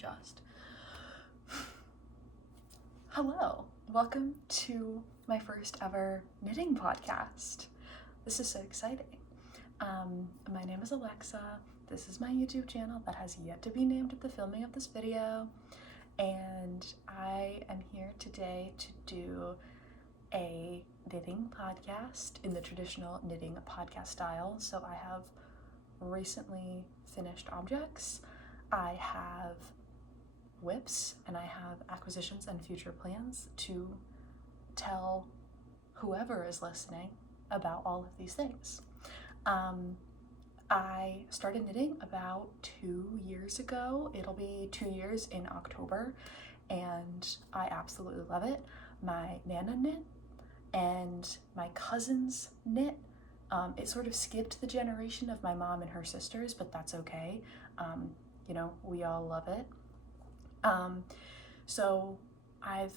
adjust. Hello, welcome to my first ever knitting podcast. This is so exciting. My name is Alexa. This is my YouTube channel that has yet to be named at the filming of this video, and I am here today to do a knitting podcast in the traditional knitting podcast style. So I have recently finished objects, I have whips, and I have acquisitions and future plans to tell whoever is listening about all of these things. I started knitting about 2 years ago. It'll be 2 years in October, and I absolutely love it. My Nana knit and my cousins knit. It sort of skipped the generation of my mom and her sisters, but that's okay. You know, we all love it. So I've,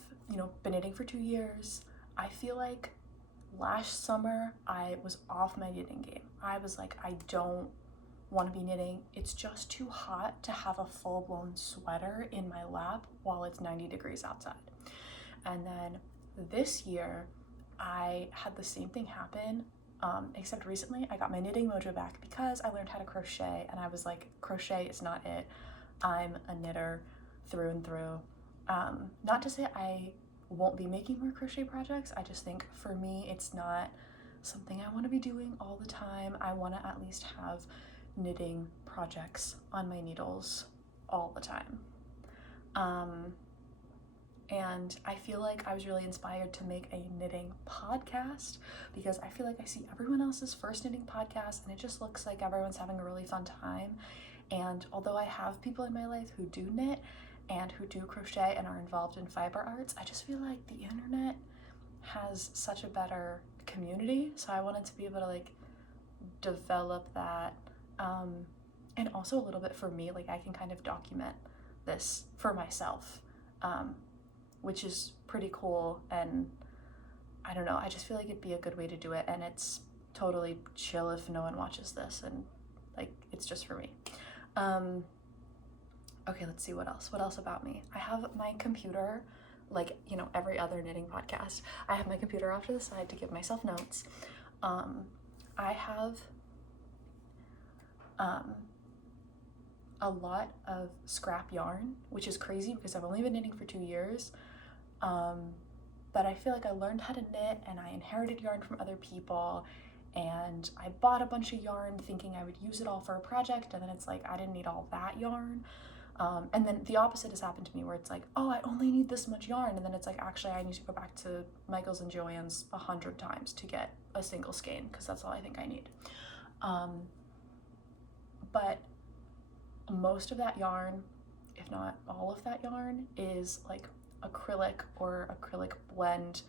been knitting for 2 years. I feel like last summer I was off my knitting game. I was like, I don't want to be knitting. It's just too hot to have a full-blown sweater in my lap while it's 90 degrees outside. And then this year I had the same thing happen, except recently I got my knitting mojo back because I learned how to crochet, and I was like, crochet is not it. I'm a knitter through and through. Not to say I won't be making more crochet projects. I just think for me it's not something I want to be doing all the time. I want to at least have knitting projects on my needles all the time. And I feel like I was really inspired to make a knitting podcast because I feel like I see everyone else's first knitting podcast and it just looks like everyone's having a really fun time. And although I have people in my life who do knit and who do crochet and are involved in fiber arts, I just feel like the internet has such a better community. So I wanted to be able to develop that. And also a little bit for me, I can kind of document this for myself, which is pretty cool. And I don't know, I just feel like it'd be a good way to do it. And it's totally chill if no one watches this, and it's just for me. Okay, let's see what else about me. I have my computer, every other knitting podcast. I have my computer off to the side to give myself notes. I have a lot of scrap yarn, which is crazy because I've only been knitting for 2 years. But I feel like I learned how to knit and I inherited yarn from other people, and I bought a bunch of yarn thinking I would use it all for a project, and then it's like I didn't need all that yarn. And then the opposite has happened to me where it's like, oh, I only need this much yarn, and then it's like, actually I need to go back to Micheals and Joann's 100 times to get a single skein because that's all I think I need. But most of that yarn, if not all of that yarn, is acrylic or acrylic blend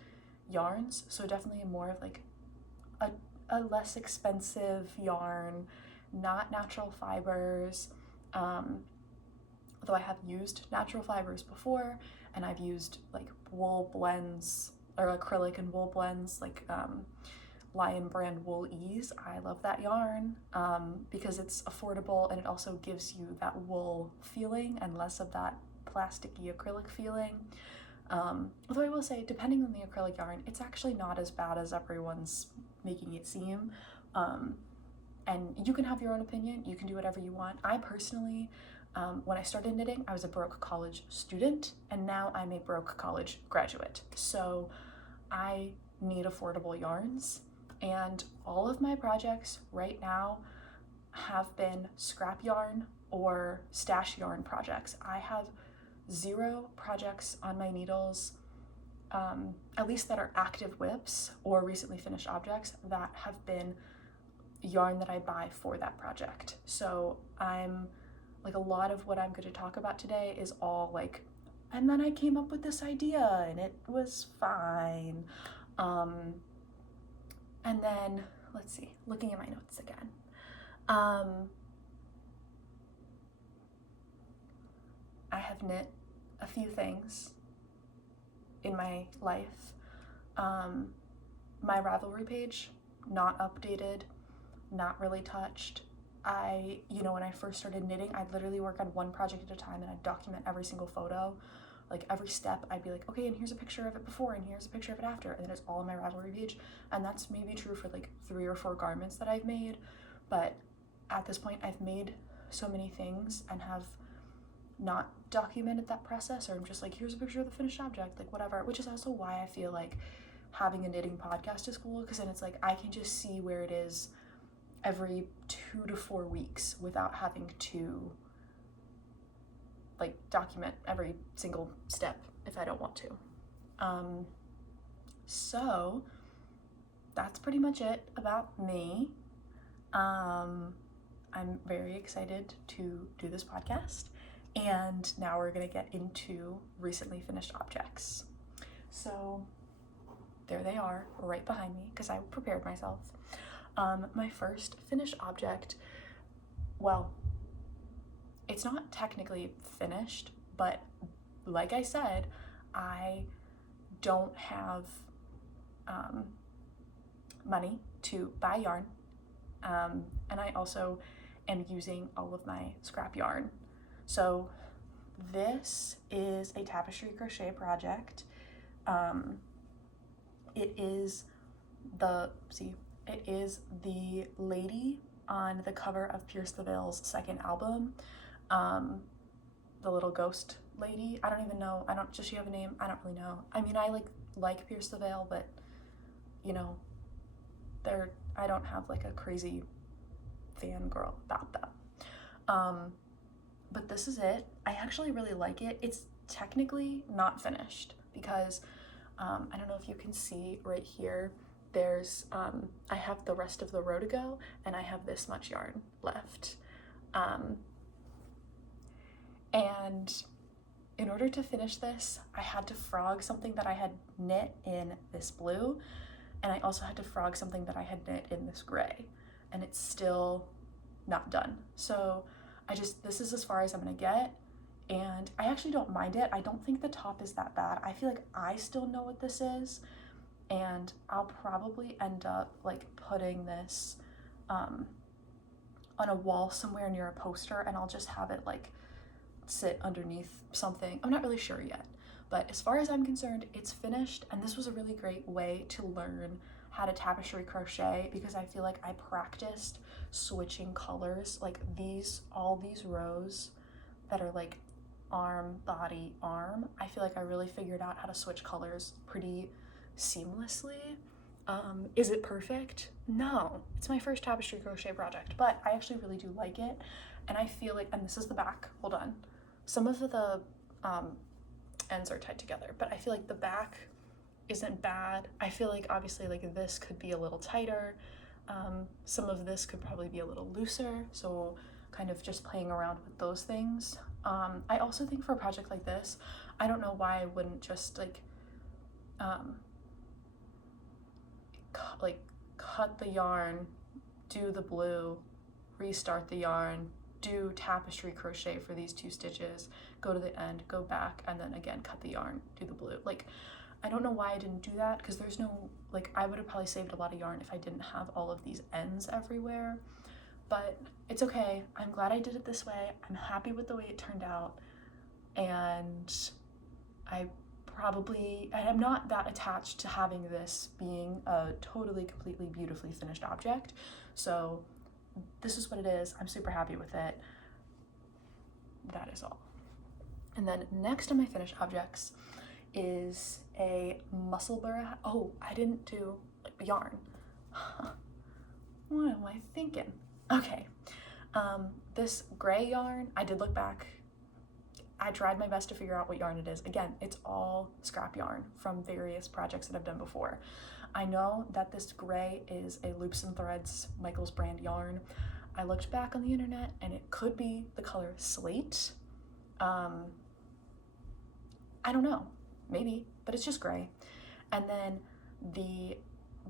yarns. So definitely more of a less expensive yarn, not natural fibers. Although I have used natural fibers before, and I've used wool blends or acrylic and wool blends, Lion brand Wool Ease. I love that yarn because it's affordable and it also gives you that wool feeling and less of that plasticky acrylic feeling. Although I will say, depending on the acrylic yarn, it's actually not as bad as everyone's making it seem. And you can have your own opinion. You can do whatever you want. I personally, when I started knitting, I was a broke college student, and now I'm a broke college graduate. So I need affordable yarns, and all of my projects right now have been scrap yarn or stash yarn projects. I have 0 projects on my needles, at least that are active whips or recently finished objects, that have been yarn that I buy for that project. So I'm a lot of what I'm going to talk about today is all and then I came up with this idea and it was fine. And then let's see, looking at my notes again. I have knit a few things in my life. My Ravelry page, not updated, not really touched. when I first started knitting, I'd literally work on one project at a time and I'd document every single photo, like every step. I'd be like, okay, and here's a picture of it before and here's a picture of it after, and then it's all on my Ravelry page. And that's maybe true for like 3 or 4 garments that I've made, but at this point I've made so many things and have not documented that process, or I'm just like, here's a picture of the finished object, like whatever, which is also why I feel like having a knitting podcast is cool, because then it's like I can just see where it is every 2 to 4 weeks without having to like document every single step if I don't want to. So that's pretty much it about me. I'm very excited to do this podcast, and now we're gonna get into recently finished objects. So there they are right behind me because I prepared myself. My first finished object, well, it's not technically finished, but like I said, I don't have money to buy yarn, and I also am using all of my scrap yarn. So this is a tapestry crochet project. It is the lady on the cover of Pierce the Veil's second album, the little ghost lady. I don't even know, does she have a name? I don't really know. I mean, I like Pierce the Veil, but I don't have like a crazy fangirl about them. But this is it. I actually really like it. It's technically not finished because I don't know if you can see right here, there's I have the rest of the row to go and I have this much yarn left. And in order to finish this, I had to frog something that I had knit in this blue, and I also had to frog something that I had knit in this gray, and it's still not done. So this is as far as I'm gonna get, and I actually don't mind it. I don't think the top is that bad. I feel like I still know what this is, and I'll probably end up like putting this on a wall somewhere near a poster, and I'll just have it like sit underneath something. I'm not really sure yet, but as far as I'm concerned, it's finished, and this was a really great way to learn how to tapestry crochet because I feel like I practiced switching colors, like all these rows that are like arm, body, arm. I feel like I really figured out how to switch colors pretty seamlessly. Is it perfect? No, it's my first tapestry crochet project, but I actually really do like it, and I feel like, and this is the back, hold on. Some of the ends are tied together, but I feel like the back isn't bad. I feel like obviously like this could be a little tighter. Some of this could probably be a little looser, so kind of just playing around with those things. I also think for a project like this, I don't know why I wouldn't just like cut the yarn, do the blue, restart the yarn, do tapestry crochet for these 2 stitches, go to the end, go back, and then again cut the yarn, do the blue. Like, I don't know why I didn't do that, because there's no, like, I would have probably saved a lot of yarn if I didn't have all of these ends everywhere, but it's okay. I'm glad I did it this way. I'm happy with the way it turned out, and I'm not that attached to having this being a totally, completely, beautifully finished object, so this is what it is. I'm super happy with it. That is all. And then next on my finished objects is a muscle burra. Oh, I didn't do yarn. What am I thinking? Okay, this gray yarn, I did look back. I tried my best to figure out what yarn it is. Again, it's all scrap yarn from various projects that I've done before. I know that this gray is a Loops and Threads Micheals brand yarn. I looked back on the internet and it could be the color slate. I don't know, maybe, but it's just gray. And then the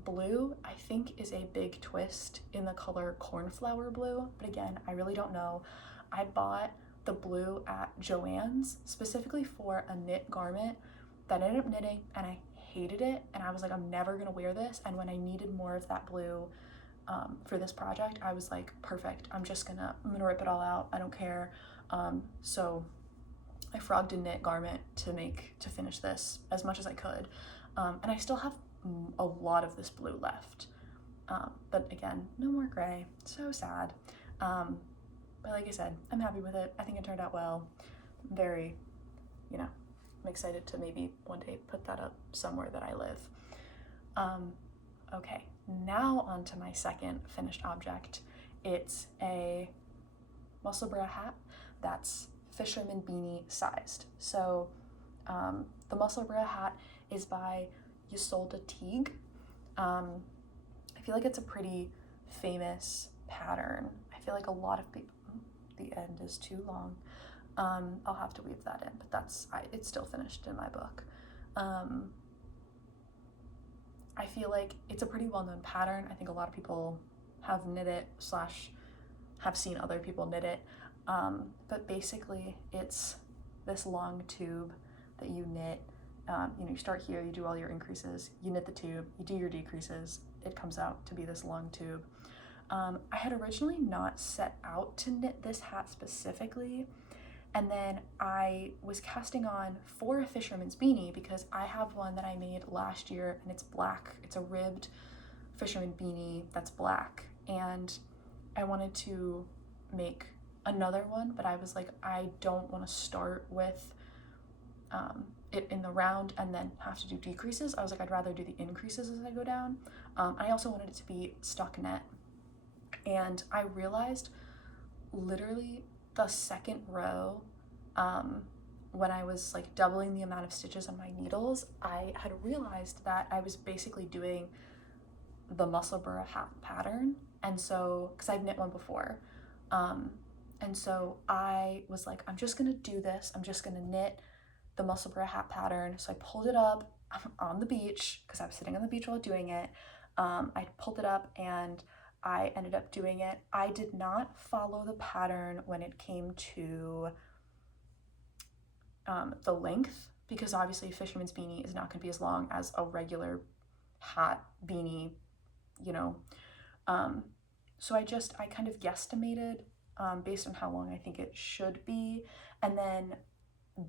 blue, I think, is a big twist in the color cornflower blue, but again, I really don't know. I bought the blue at Joann's specifically for a knit garment that I ended up knitting, and I hated it, and I was like, I'm never gonna wear this. And when I needed more of that blue for this project, I was like, perfect, I'm gonna rip it all out, I don't care. So I frogged a knit garment to finish this as much as I could. And I still have a lot of this blue left. But again, no more gray, so sad. But like I said, I'm happy with it. I think it turned out well. Very, I'm excited to maybe one day put that up somewhere that I live. Okay, now on to my second finished object. It's a Musselburgh hat that's fisherman beanie sized. So the Musselburgh hat is by Isolde Teague. I feel like it's a pretty famous pattern. I feel like a lot of people, the end is too long. I'll have to weave that in, but it's still finished in my book. I feel like it's a pretty well-known pattern. I think a lot of people have knit it / have seen other people knit it. But basically it's this long tube that you knit. You start here, you do all your increases, you knit the tube, you do your decreases, it comes out to be this long tube. I had originally not set out to knit this hat specifically, and then I was casting on for a fisherman's beanie because I have one that I made last year and it's black. It's a ribbed fisherman beanie that's black, and I wanted to make another one, but I was like, I don't want to start with it in the round and then have to do decreases. I was like, I'd rather do the increases as I go down. I also wanted it to be stuck net, and I realized literally the second row, when I was like doubling the amount of stitches on my needles, I had realized that I was basically doing the Musselburgh hat pattern. And so, because I've knit one before, and so I was like, I'm just gonna do this, I'm just gonna knit the Musselburgh hat pattern. So I pulled it up on the beach because I was sitting on the beach while doing it. I pulled it up and I ended up doing it. I did not follow the pattern when it came to the length, because obviously fisherman's beanie is not going to be as long as a regular hat beanie, so I kind of guesstimated based on how long I think it should be, and then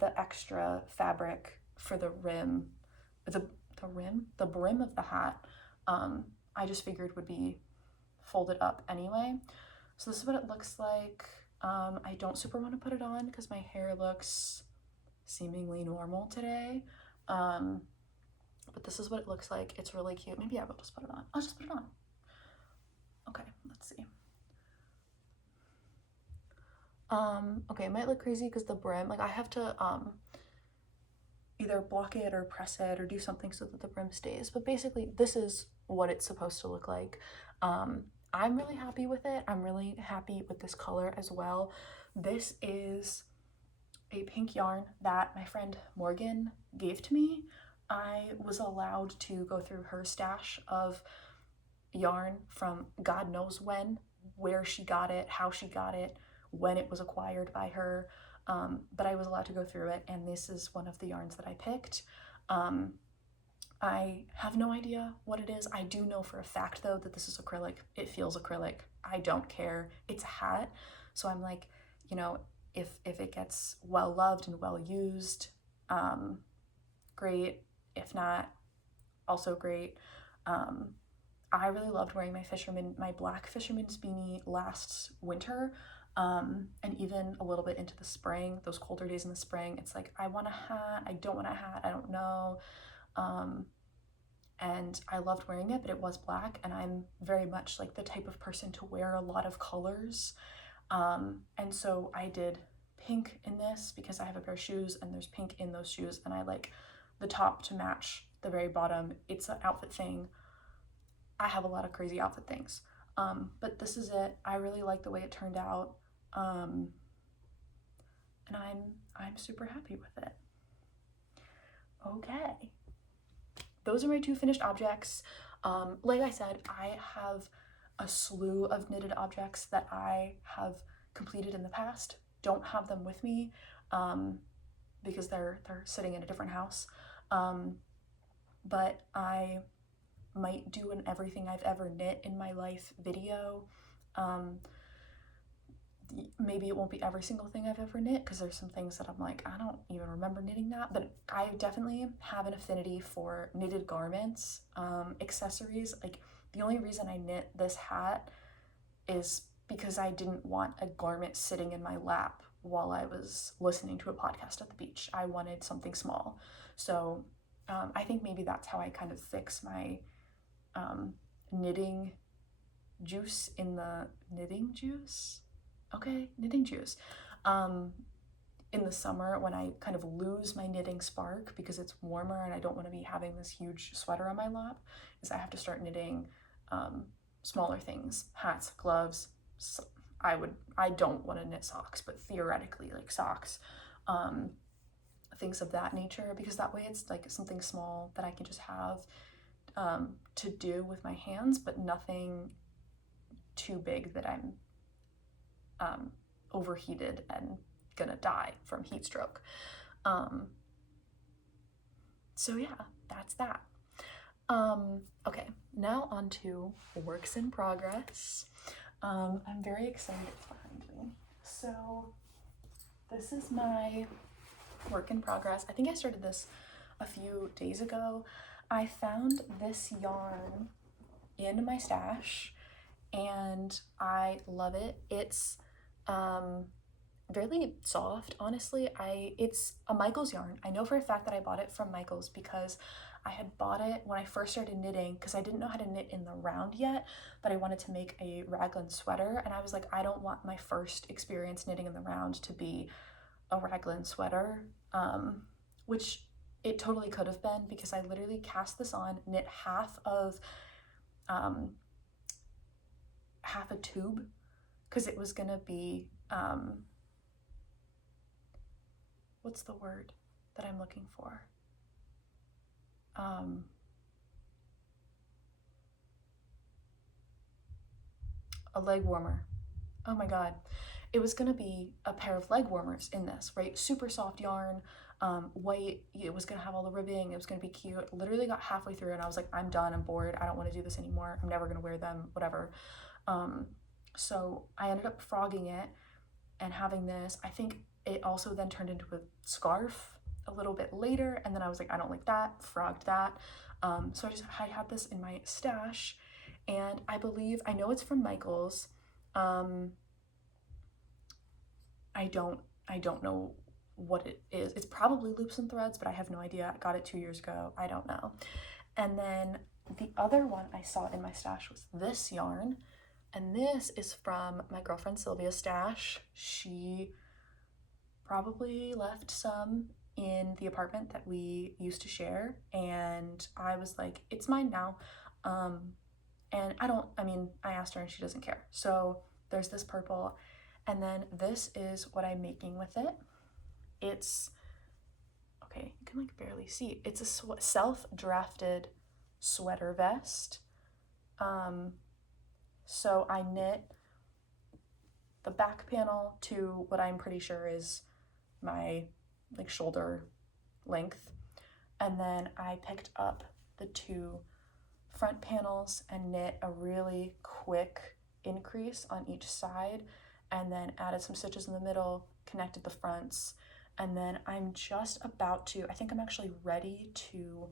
the extra fabric for the rim, the brim of the hat, I just figured would be folded up anyway. So this is what it looks like. I don't super want to put it on because my hair looks seemingly normal today, but this is what it looks like. It's really cute. Maybe I will just put it on. I'll just put it on. Okay, let's see. Okay, it might look crazy because the brim, like I have to either block it or press it or do something so that the brim stays, but basically this is what it's supposed to look like. I'm really happy with it. I'm really happy with this color as well. This is a pink yarn that my friend Morgan gave to me. I was allowed to go through her stash of yarn from God knows when, where she got it, how she got it, when it was acquired by her, but I was allowed to go through it, and this is one of the yarns that I picked. I have no idea what it is. I do know for a fact though that this is acrylic. It feels acrylic. I don't care. It's a hat, so I'm like, if it gets well loved and well used, great. If not, also great. I really loved wearing my black fisherman's beanie last winter, and even a little bit into the spring, those colder days in the spring. It's like, I want a hat, I don't want a hat, I don't know. And I loved wearing it, but it was black, and I'm very much like the type of person to wear a lot of colors. And so I did pink in this because I have a pair of shoes and there's pink in those shoes, and I like the top to match the very bottom. It's an outfit thing. I have a lot of crazy outfit things. But this is it. I really like the way it turned out. And I'm super happy with it. Okay. Those are my two finished objects. Like I said, I have a slew of knitted objects that I have completed in the past. Don't have them with me because they're sitting in a different house. But I might do an everything I've ever knit in my life video. Maybe it won't be every single thing I've ever knit, because there's some things that I'm like, I don't even remember knitting that, but I definitely have an affinity for knitted garments, accessories. Like, the only reason I knit this hat is because I didn't want a garment sitting in my lap while I was listening to a podcast at the beach. I wanted something small. So I think maybe that's how I kind of fix my knitting juice in the knitting juice. Okay, knitting juice. In the summer, when I kind of lose my knitting spark because it's warmer and I don't want to be having this huge sweater on my lap, is I have to start knitting smaller things, hats, gloves. I don't want to knit socks, but theoretically, like socks, things of that nature, because that way it's like something small that I can just have to do with my hands, but nothing too big that I'm overheated and gonna die from heat stroke. So yeah, that's that. Okay, now on to works in progress. I'm very excited behind me. So this is my work in progress. I think I started this a few days ago. I found this yarn in my stash and I love it. It's really soft, honestly. It's a Micheals yarn. I know for a fact that I bought it from Micheals because I had bought it when I first started knitting, because I didn't know how to knit in the round yet, but I wanted to make a raglan sweater, and I was like, I don't want my first experience knitting in the round to be a raglan sweater, which it totally could have been, because I literally cast this on, knit half a tube, because it was gonna be what's the word that I'm looking for? A leg warmer. Oh my god. It was gonna be a pair of leg warmers in this, right? Super soft yarn, white. It was gonna have all the ribbing. It was gonna be cute. Literally got halfway through and I was like, I'm done. I'm bored. I don't want to do this anymore. I'm never gonna wear them. Whatever. So I ended up frogging it and having this. I think it also then turned into a scarf a little bit later, and then I was like, I don't like that. Frogged that. So I had this in my stash, and I know it's from Micheals. I don't know what it is. It's probably Loops and Threads, but I have no idea. I got it 2 years ago. I don't know. And then the other one I saw in my stash was this yarn, and this is from my girlfriend Sylvia's stash. She probably left some in the apartment that we used to share, and I was like, it's mine now. And I asked her and she doesn't care. So there's this purple, and then this is what I'm making with it. It's, okay, you can like barely see. It's a self-drafted sweater vest. So I knit the back panel to what I'm pretty sure is my like shoulder length, and then I picked up the two front panels and knit a really quick increase on each side, and then added some stitches in the middle, connected the fronts, and then I'm just about to, I think I'm actually ready to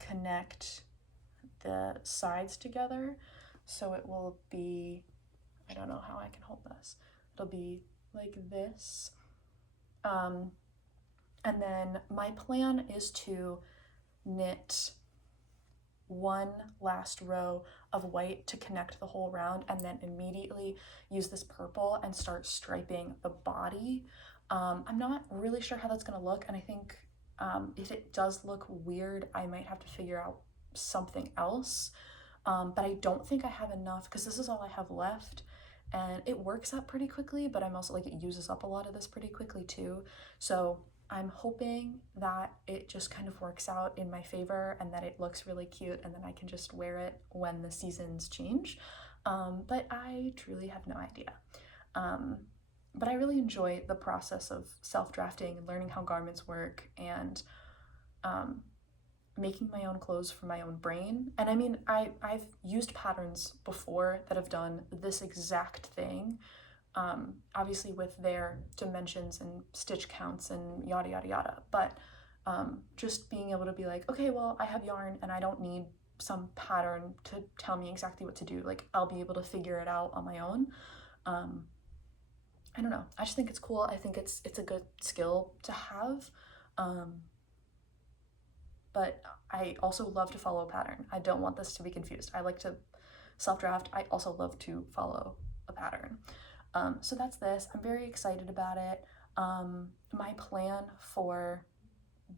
connect the sides together. So it will be, I don't know how I can hold this. It'll be like this. And then my plan is to knit one last row of white to connect the whole round, and then immediately use this purple and start striping the body. I'm not really sure how that's gonna look, and I think if it does look weird, I might have to figure out something else. But I don't think I have enough, because this is all I have left, and it works up pretty quickly, but I'm also like, it uses up a lot of this pretty quickly too. So I'm hoping that it just kind of works out in my favor and that it looks really cute, and then I can just wear it when the seasons change. But I truly have no idea. But I really enjoy the process of self-drafting and learning how garments work, and making my own clothes for my own brain. And I mean, I've used patterns before that have done this exact thing, obviously with their dimensions and stitch counts and yada yada yada, but just being able to be like, okay, well, I have yarn and I don't need some pattern to tell me exactly what to do. Like, I'll be able to figure it out on my own. I don't know. I just think it's cool. I think it's a good skill to have. But I also love to follow a pattern. I don't want this to be confused. I like to self-draft. I also love to follow a pattern. So that's this. I'm very excited about it. My plan for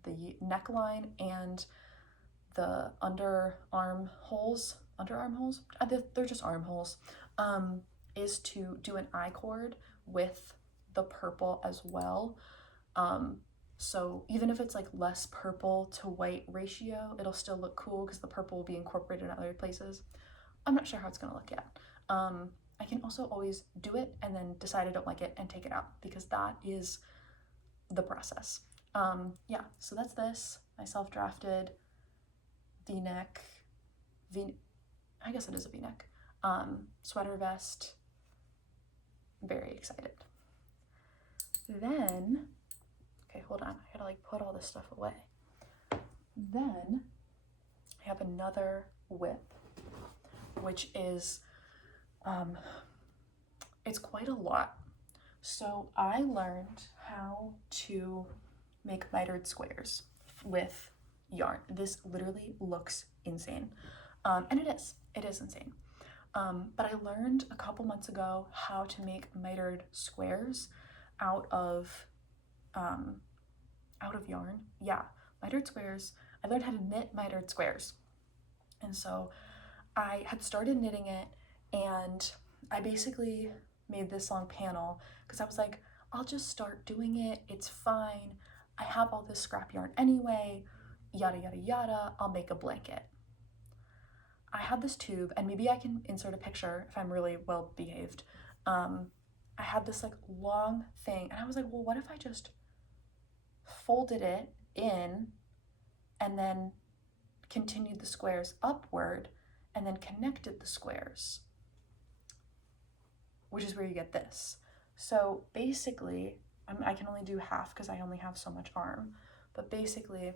the neckline and the underarm holes, they're just armholes, is to do an I-cord with the purple as well. So even if it's like less purple to white ratio, it'll still look cool because the purple will be incorporated in other places. I'm not sure how it's gonna look yet. I can also always do it and then decide I don't like it and take it out, because that is the process. Yeah, so that's this. I self-drafted V-neck, I guess it is a V-neck, sweater vest. Very excited. Then, okay, hold on, I gotta like put all this stuff away. Then I have another whip, which is, it's quite a lot. So I learned how to make mitered squares with yarn. This literally looks insane. And it is insane. But I learned a couple months ago how to make mitered squares out of yarn. Yeah, mitered squares. I learned how to knit mitered squares. And so I had started knitting it, and I basically made this long panel because I was like, I'll just start doing it. It's fine. I have all this scrap yarn anyway, yada, yada, yada. I'll make a blanket. I had this tube, and maybe I can insert a picture if I'm really well behaved. I had this like long thing, and I was like, well, what if I just folded it in and then continued the squares upward and then connected the squares, which is where you get this. So basically, I can only do half because I only have so much arm, but basically,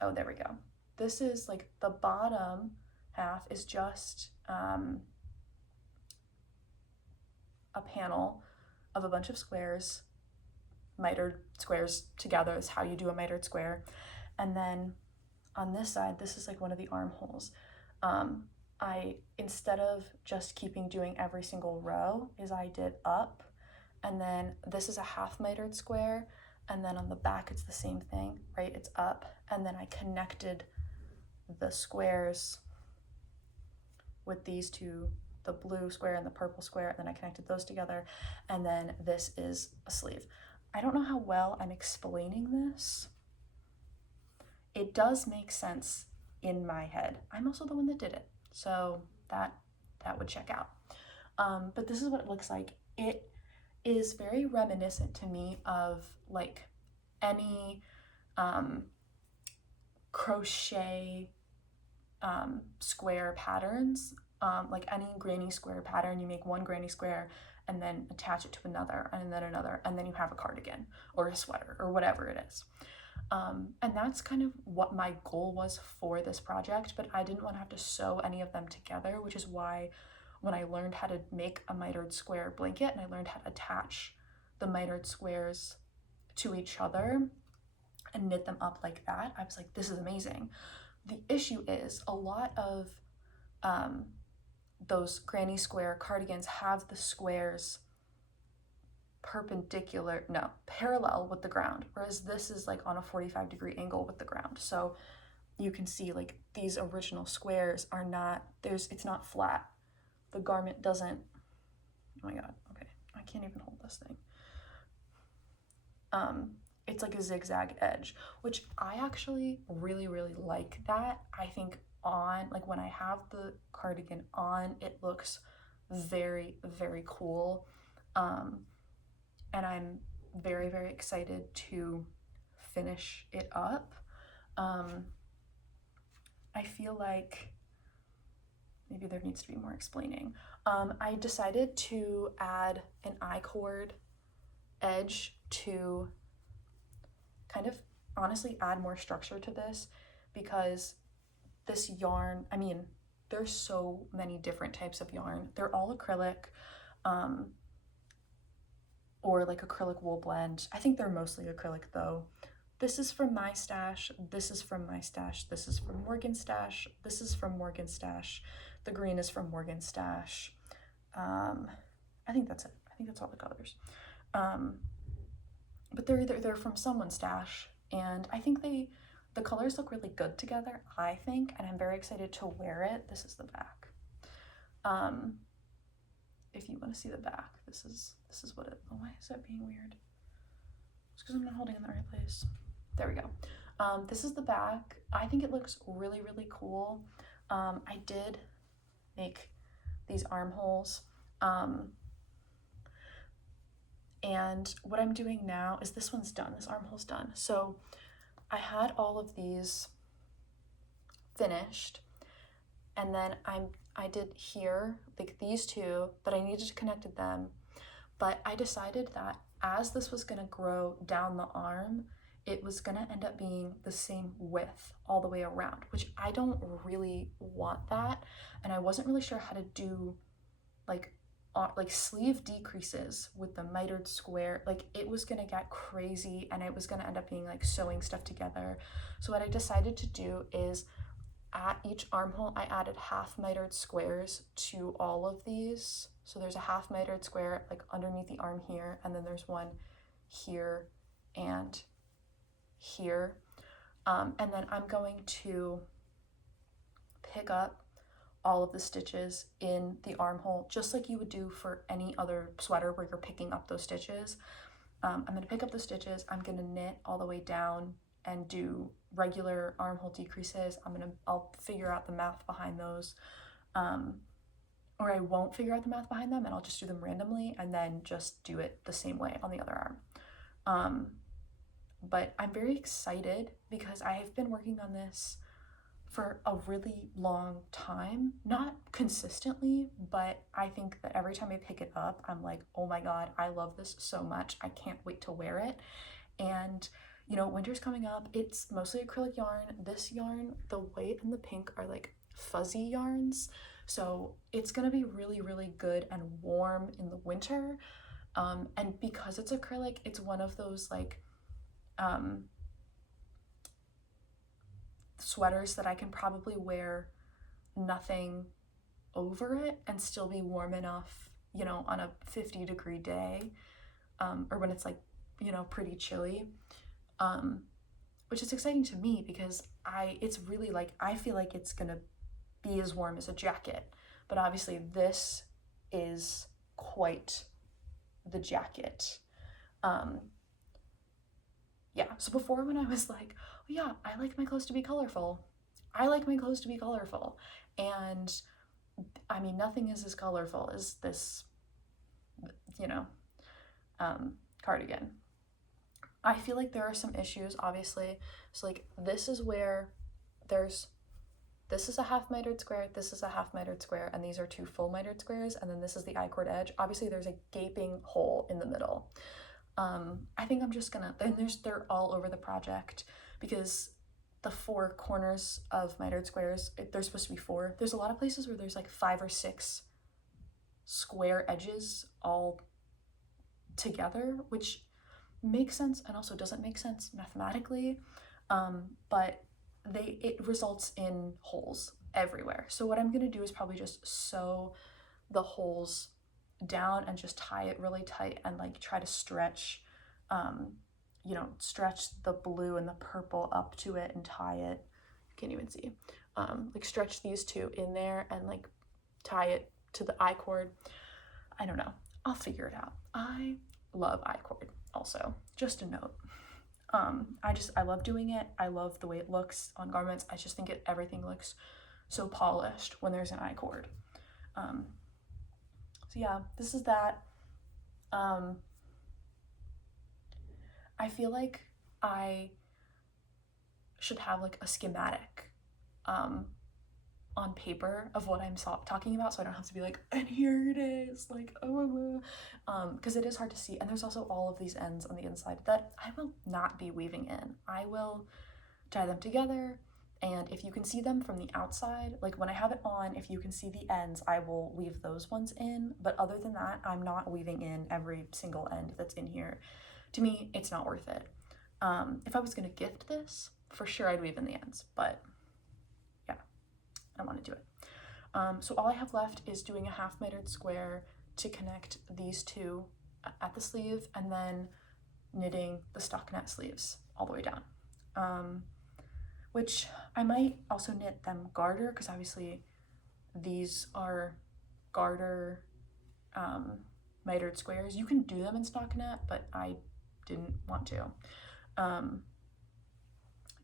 oh, there we go. This is like the bottom half is just a panel of a bunch of squares, mitered squares together is how you do a mitered square. And then on this side, this is like one of the armholes. I, instead of just keeping doing every single row, is I did up, and then this is a half mitered square, and then on the back it's the same thing, right? It's up, and then I connected the squares with these two, the blue square and the purple square, and then I connected those together, and then this is a sleeve. I don't know how well I'm explaining this. It does make sense in my head. I'm also the one that did it, so that would check out. But this is what it looks like. It is very reminiscent to me of like any crochet square patterns, like any granny square pattern. You make one granny square and then attach it to another, and then another, and then you have a cardigan or a sweater or whatever it is. And that's kind of what my goal was for this project, but I didn't want to have to sew any of them together, which is why when I learned how to make a mitered square blanket and I learned how to attach the mitered squares to each other and knit them up like that, I was like, this is amazing. The issue is a lot of those granny square cardigans have the squares parallel with the ground, whereas this is like on a 45-degree angle with the ground. So you can see like these original squares are not, it's not flat. The garment doesn't, oh my god, okay, I can't even hold this thing. It's like a zigzag edge, which I actually really, really like that. I think on, like when I have the cardigan on, it looks very, very cool. And I'm very, very excited to finish it up. I feel like maybe there needs to be more explaining. I decided to add an I-cord edge to kind of honestly add more structure to this, because this yarn, I mean, there's so many different types of yarn. They're all acrylic, or like acrylic wool blend. I think they're mostly acrylic though. This is from my stash, this is from my stash, this is from Morgan's stash, this is from Morgan's stash, the green is from Morgan's stash. I think that's it. I think that's all the colors. But they're from someone's stash, and I think the colors look really good together, I think, and I'm very excited to wear it. This is the back. If you want to see the back, this is what it, oh, why is that being weird? It's because I'm not holding in the right place. There we go. This is the back. I think it looks really, really cool. I did make these armholes. And what I'm doing now is this one's done. This armhole's done. So I had all of these finished, and then I did here, like these two, but I needed to connect them. But I decided that as this was gonna grow down the arm, it was gonna end up being the same width all the way around, which I don't really want that. And I wasn't really sure how to do like sleeve decreases with the mitered square. Like, it was gonna get crazy and it was gonna end up being like sewing stuff together. So what I decided to do is at each armhole, I added half mitered squares to all of these. So there's a half mitered square like underneath the arm here, and then there's one here and here. And then I'm going to pick up all of the stitches in the armhole, just like you would do for any other sweater where you're picking up those stitches. I'm going to pick up the stitches, I'm going to knit all the way down and do regular armhole decreases. I'll figure out the math behind those, or I won't figure out the math behind them and I'll just do them randomly and then just do it the same way on the other arm. But I'm very excited because I have been working on this for a really long time, not consistently, but I think that every time I pick it up, I'm like, oh my God, I love this so much. I can't wait to wear it. And you know, winter's coming up. It's mostly acrylic yarn. This yarn, the white and the pink, are like fuzzy yarns. So it's gonna be really, really good and warm in the winter. And because it's acrylic, it's one of those like sweaters that I can probably wear nothing over it and still be warm enough, you know, on a 50-degree day, or when it's like, you know, pretty chilly, which is exciting to me because it's really like, I feel like it's gonna be as warm as a jacket, but obviously this is quite the jacket. Yeah, so before, when I was like, oh yeah, I like my clothes to be colorful. I like my clothes to be colorful. And I mean, nothing is as colorful as this, you know, cardigan. I feel like there are some issues, obviously. So like, this is where this is a half mitered square, this is a half mitered square, and these are two full mitered squares, and then this is the I-cord edge. Obviously there's a gaping hole in the middle. I think I'm just gonna, and they're all over the project because the four corners of mitered squares, there's supposed to be four. There's a lot of places where there's like 5 or 6 square edges all together, which makes sense and also doesn't make sense mathematically, but it results in holes everywhere. So what I'm gonna do is probably just sew the holes down and just tie it really tight and like try to stretch, you know, stretch the blue and the purple up to it and tie it. You can't even see. Like stretch these two in there and like tie it to the I-cord. I don't know. I'll figure it out. I love I-cord also, just a note. I love doing it. I love the way it looks on garments. I just think everything looks so polished when there's an I-cord. So yeah, this is that. I feel like I should have like a schematic on paper of what I'm talking about, so I don't have to be like, and here it is, like, oh, because it is hard to see. And there's also all of these ends on the inside that I will not be weaving in. I will tie them together, and if you can see them from the outside, like when I have it on, if you can see the ends, I will weave those ones in. But other than that, I'm not weaving in every single end that's in here. To me, it's not worth it. If I was gonna gift this, for sure I'd weave in the ends, but yeah, I don't want to do it. So all I have left is doing a half mitered square to connect these two at the sleeve, and then knitting the stockinette sleeves all the way down. Which I might also knit them garter, because obviously these are garter mitered squares. You can do them in stockinette, but I didn't want to.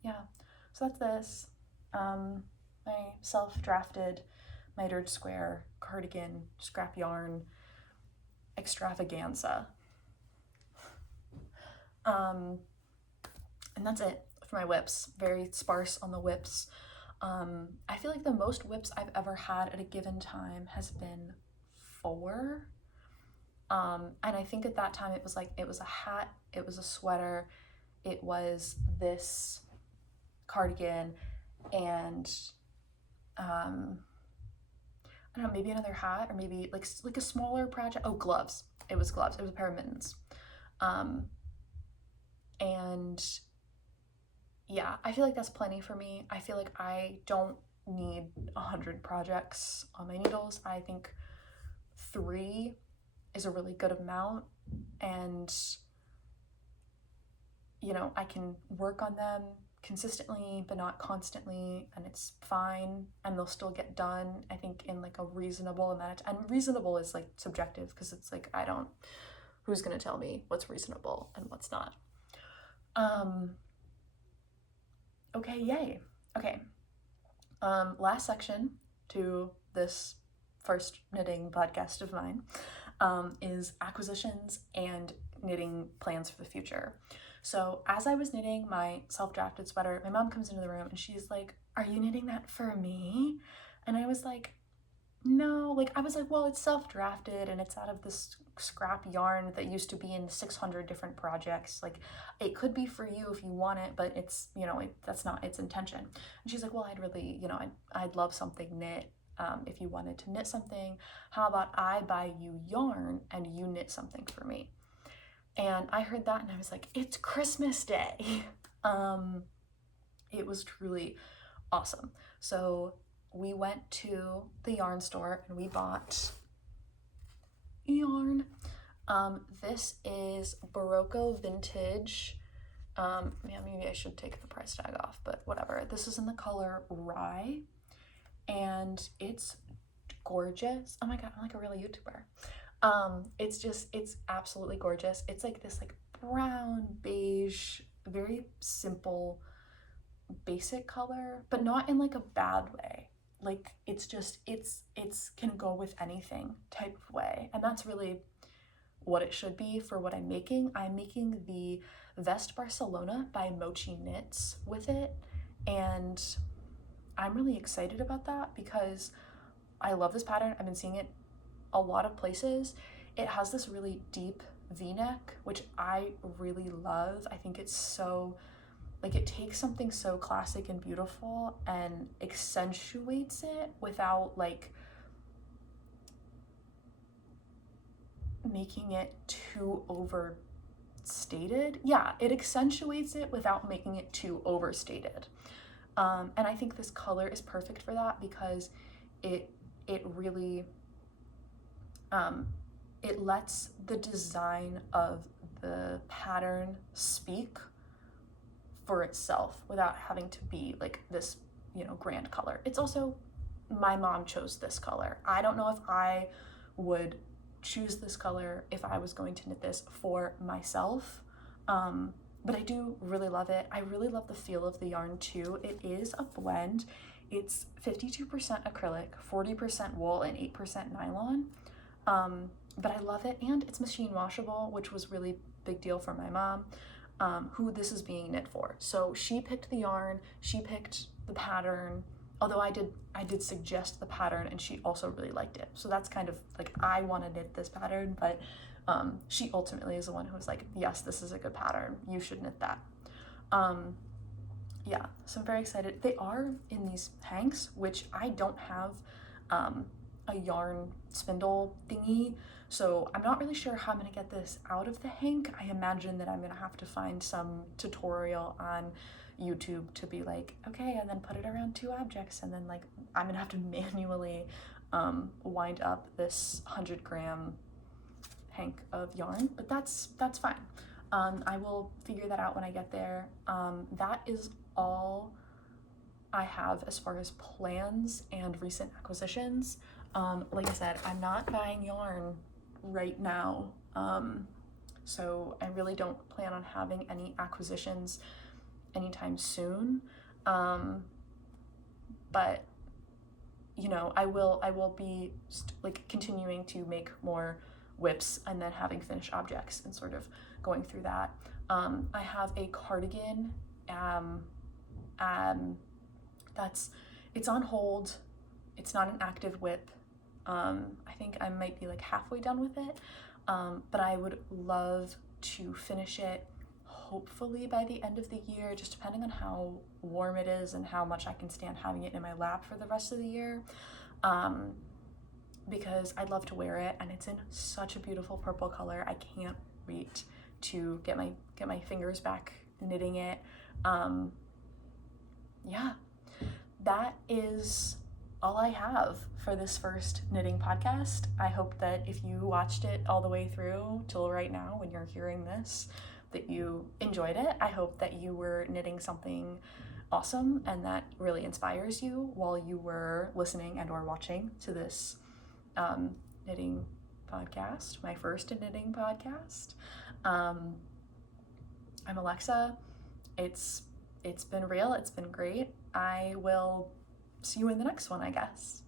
Yeah, so that's this. My self-drafted mitered square cardigan scrap yarn extravaganza. And that's it for my whips. Very sparse on the whips. I feel like the most whips I've ever had at a given time has been 4. And I think at that time it was a hat, it was a sweater, it was this cardigan, and I don't know, maybe another hat, or maybe like a smaller project. Oh, gloves. It was gloves. It was a pair of mittens. And yeah, I feel like that's plenty for me. I feel like I don't need 100 projects on my needles. I think 3 is a really good amount, and you know, I can work on them consistently but not constantly, and it's fine, and they'll still get done, I think, in like a reasonable amount of time. And reasonable is like subjective, because it's like, who's gonna tell me what's reasonable and what's not? Okay, yay. Okay, last section to this first knitting podcast of mine is acquisitions and knitting plans for the future. So as I was knitting my self-drafted sweater, my mom comes into the room and she's like, "Are you knitting that for me?" And I was like, no, like, I was like, well, it's self-drafted and it's out of this scrap yarn that used to be in 600 different projects. Like, it could be for you if you want it, but it's, you know, that's not its intention. And she's like, well, I'd really, you know, I'd love something knit. If you wanted to knit something, how about I buy you yarn and you knit something for me? And I heard that and I was like, it's Christmas Day. It was truly awesome. So we went to the yarn store and we bought yarn. This is Barocco Vintage. Yeah, maybe I should take the price tag off, but whatever. This is in the color Rye, and it's gorgeous. Oh my god, I'm like a real YouTuber. It's absolutely gorgeous. It's like this like brown beige, very simple, basic color, but not in like a bad way. Like, it's can go with anything type of way, and that's really what it should be for what I'm making. I'm making the Vest Barcelona by Mochi Knits with it, and I'm really excited about that because I love this pattern. I've been seeing it a lot of places. It has this really deep V-neck, which I really love. I think it's so, like, it takes something so classic and beautiful and accentuates it without like making it too overstated. Yeah, it accentuates it without making it too overstated. And I think this color is perfect for that because it really it lets the design of the pattern speak for itself without having to be like this, you know, grand color. It's also, my mom chose this color. I don't know if I would choose this color if I was going to knit this for myself, but I do really love it. I really love the feel of the yarn too. It is a blend. It's 52% acrylic, 40% wool, and 8% nylon. But I love it, and it's machine washable, which was really big deal for my mom, who this is being knit for. So she picked the yarn, she picked the pattern, although I did suggest the pattern and she also really liked it. So that's kind of like, I want to knit this pattern, but she ultimately is the one who was like, yes, this is a good pattern. You should knit that. Yeah, so I'm very excited. They are in these hanks, which I don't have a yarn spindle thingy, so I'm not really sure how I'm gonna get this out of the hank. I imagine that I'm gonna have to find some tutorial on YouTube to be like, okay, and then put it around 2 objects, and then like I'm gonna have to manually wind up this 100-gram hank of yarn, but that's fine. I will figure that out when I get there. That is all I have as far as plans and recent acquisitions. Like I said, I'm not buying yarn right now, so I really don't plan on having any acquisitions anytime soon. But you know, I will be like continuing to make more whips and then having finished objects and sort of going through that. I have a cardigan it's on hold. It's not an active whip. I think I might be like halfway done with it, but I would love to finish it hopefully by the end of the year, just depending on how warm it is and how much I can stand having it in my lap for the rest of the year, because I'd love to wear it, and it's in such a beautiful purple color. I can't wait to get my fingers back knitting it. Yeah, that is all I have for this first knitting podcast. I hope that if you watched it all the way through till right now when you're hearing this, that you enjoyed it. I hope that you were knitting something awesome and that really inspires you while you were listening and or watching to this knitting podcast, my first knitting podcast. I'm Alexa. It's been real. It's been great. I will see you in the next one, I guess.